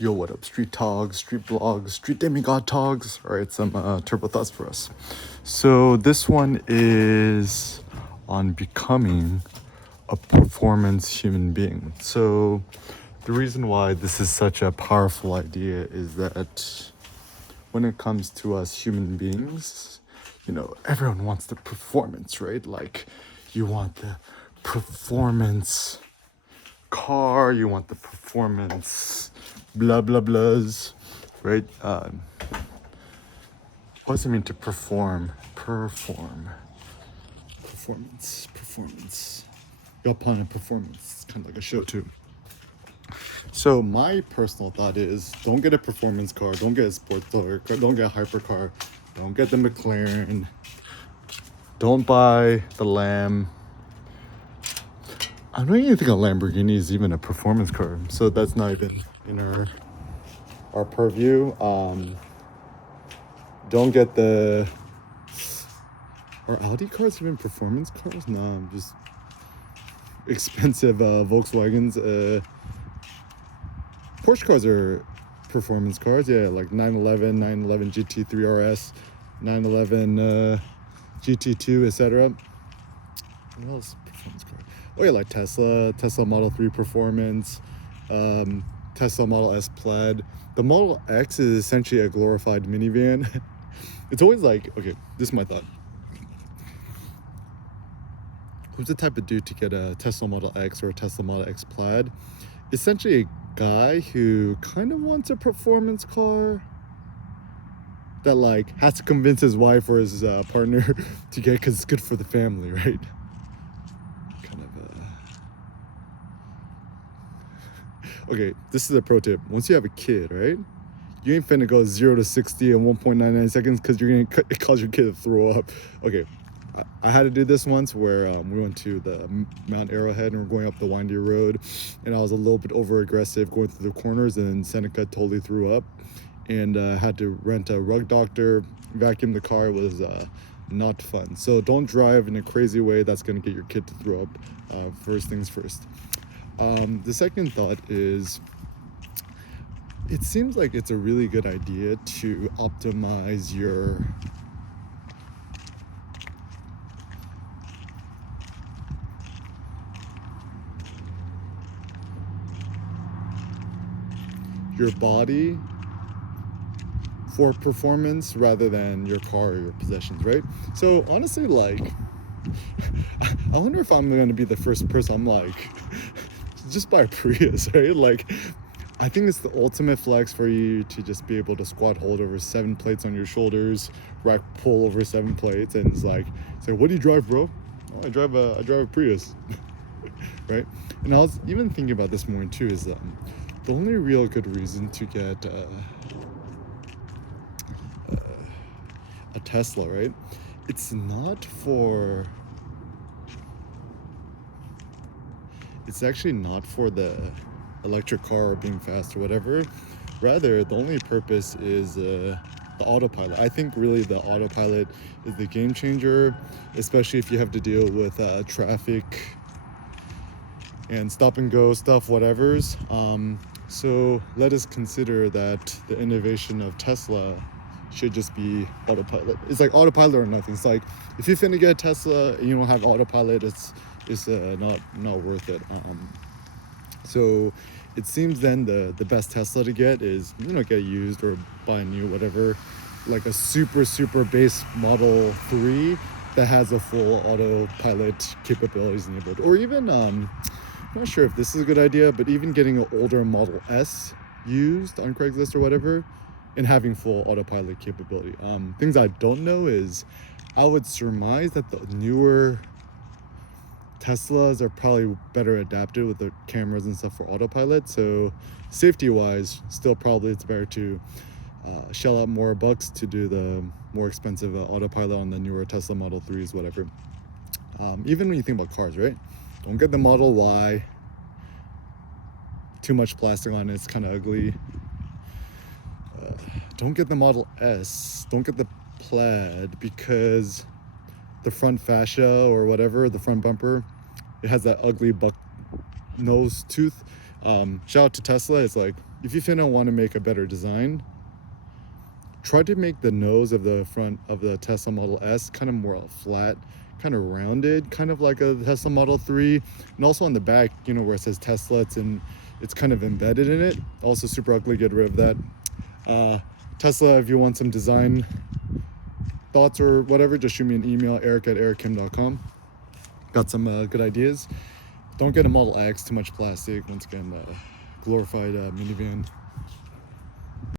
Yo, what up, street togs, street blogs, street demigod togs? All right, some turbo thoughts for us. So this one is on becoming a performance human being. So the reason why this is such a powerful idea is that when it comes to us human beings, everyone wants the performance, right? Like, you want the performance car, you want the performance blah blah blahs, right? What does it mean to performance? Yapana performance. It's kind of like a show too. So my personal thought is, don't get a performance car, don't get a sports car, don't get a hypercar, don't get the McLaren, don't buy the Lamb. I don't even think a Lamborghini is even a performance car, so that's not even in our purview. Don't get are Audi cars even performance cars? No, just expensive Volkswagens. Porsche cars are performance cars, yeah, like 911 GT3 RS, 911 GT2, etc. What else? Performance car. Oh yeah, like Tesla Model 3 Performance, Tesla Model S Plaid. The Model X is essentially a glorified minivan. It's always like, okay, this is my thought. Who's the type of dude to get a Tesla Model X or a Tesla Model X Plaid? Essentially a guy who kind of wants a performance car that like has to convince his wife or his partner to get because it's good for the family, right? Okay, this is a pro tip. Once you have a kid, right? You ain't finna go 0 to 60 in 1.99 seconds because you're gonna cause your kid to throw up. Okay, I had to do this once where we went to the Mount Arrowhead and we're going up the windy road, and I was a little bit over aggressive going through the corners, and Seneca totally threw up, and had to rent a rug doctor, vacuum the car. It was not fun. So don't drive in a crazy way that's gonna get your kid to throw up. First things first. The second thought is, it seems like it's a really good idea to optimize your body for performance rather than your car or your possessions, right? So honestly, like, I wonder if I'm going to be the first person I'm like, just buy a Prius, right? Like, I think it's the ultimate flex for you to just be able to squat hold over 7 plates on your shoulders, rack pull over 7 plates, and it's like, what do you drive, bro? Oh, I drive a Prius, right? And I was even thinking about this morning too, is the only real good reason to get a Tesla, right? It's actually not for the electric car or being fast or whatever. Rather, the only purpose is the autopilot. I think really the autopilot is the game changer, especially if you have to deal with traffic and stop and go stuff, whatevers. So let us consider that the innovation of Tesla should just be autopilot. It's like autopilot or nothing. It's like, if you finna get a Tesla and you don't have autopilot, it's not worth it. So it seems then the best Tesla to get is, get used or buy a new, whatever, like a super base Model 3 that has a full autopilot capabilities enabled. Or even, I'm not sure if this is a good idea, but even getting an older Model S used on Craigslist or whatever and having full autopilot capability. Things I don't know is, I would surmise that the newer Teslas are probably better adapted with the cameras and stuff for autopilot. So safety-wise, still probably it's better to shell out more bucks to do the more expensive autopilot on the newer Tesla Model 3s, whatever. Even when you think about cars, right? Don't get the Model Y. Too much plastic on it, it's kind of ugly. Don't get the Model S. Don't get the Plaid, because the front fascia or whatever, the front bumper, it has that ugly buck nose tooth. Shout out to Tesla. It's like, if you finna want to make a better design, try to make the nose of the front of the Tesla Model S kind of more flat, kind of rounded, kind of like a Tesla Model 3. And also on the back, you know, where it says Tesla, it's kind of embedded in it. Also super ugly, get rid of that. Tesla, if you want some design thoughts or whatever, just shoot me an email, eric@erickim.com. Got some good ideas. Don't get a Model X, too much plastic. Once again, glorified minivan.